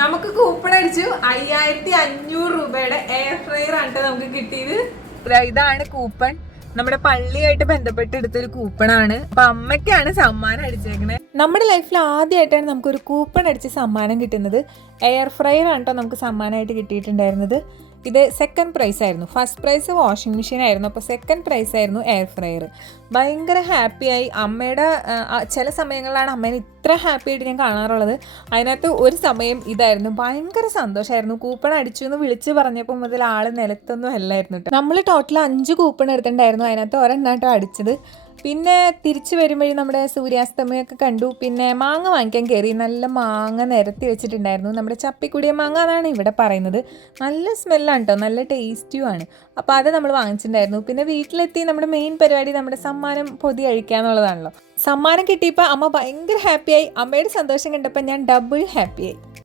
നമുക്ക് കൂപ്പൺ അടിച്ചു അയ്യായിരത്തി അഞ്ഞൂറ് രൂപയുടെ എയർ ഫ്രയർ ആണ് നമുക്ക് കിട്ടിയത്. ഇതാണ് കൂപ്പൺ നമ്മുടെ പള്ളിയായിട്ട് ബന്ധപ്പെട്ട് എടുത്തൊരു കൂപ്പണാണ് അപ്പൊ അമ്മയ്ക്കാണ് സമ്മാനം അടിച്ചേക്കണേ. നമ്മുടെ ലൈഫിൽ ആദ്യമായിട്ടാണ് നമുക്കൊരു കൂപ്പൺ അടിച്ച് സമ്മാനം കിട്ടുന്നത്. എയർ ഫ്രയർ ആണ് കേട്ടോ നമുക്ക് സമ്മാനമായിട്ട് കിട്ടിയിട്ടുണ്ടായിരുന്നത്. ഇത് സെക്കൻഡ് പ്രൈസ് ആയിരുന്നു. ഫസ്റ്റ് പ്രൈസ് വാഷിംഗ് മെഷീൻ ആയിരുന്നു. അപ്പോൾ സെക്കൻഡ് പ്രൈസ് ആയിരുന്നു എയർ ഫ്രയർ ഭയങ്കര ഹാപ്പിയായി അമ്മയുടെ ചില സമയങ്ങളിലാണ് അമ്മേനെ ഇത്ര ഹാപ്പി ആയിട്ട് ഞാൻ കാണാറുള്ളത്. അതിനകത്ത് ഒരു സമയം ഇതായിരുന്നു. ഭയങ്കര സന്തോഷമായിരുന്നു കൂപ്പൺ അടിച്ചു എന്ന് വിളിച്ച് പറഞ്ഞപ്പോൾ മുതൽ ആൾ നിലത്തൊന്നും അല്ലായിരുന്നു കേട്ടോ നമ്മൾ ടോട്ടൽ അഞ്ച് കൂപ്പൺ എടുത്തിട്ടുണ്ടായിരുന്നു. അതിനകത്ത് ഒരെണ്ണാട്ടോ അടിച്ചത്. പിന്നെ തിരിച്ചു വരുമ്പോഴും നമ്മുടെ സൂര്യാസ്തമയമൊക്കെ കണ്ടു. പിന്നെ മാങ്ങ വാങ്ങിക്കാൻ കയറി നല്ല മാങ്ങ നിരത്തി വെച്ചിട്ടുണ്ടായിരുന്നു. നമ്മുടെ ചപ്പിക്കുടിയ മാങ്ങ എന്നാണ് ഇവിടെ പറയുന്നത്. നല്ല സ്മെല്ലാണ് കേട്ടോ നല്ല ടേസ്റ്റിയുമാണ് അപ്പോൾ അത് നമ്മൾ വാങ്ങിച്ചിട്ടുണ്ടായിരുന്നു. പിന്നെ വീട്ടിലെത്തി നമ്മുടെ മെയിൻ പരിപാടി നമ്മുടെ സമ്മാനം പൊതി അഴിക്കുക എന്നുള്ളതാണല്ലോ സമ്മാനം കിട്ടിയപ്പോൾ അമ്മ ഭയങ്കര ഹാപ്പിയായി. അമ്മയുടെ സന്തോഷം കണ്ടപ്പോൾ ഞാൻ ഡബിൾ ഹാപ്പിയായി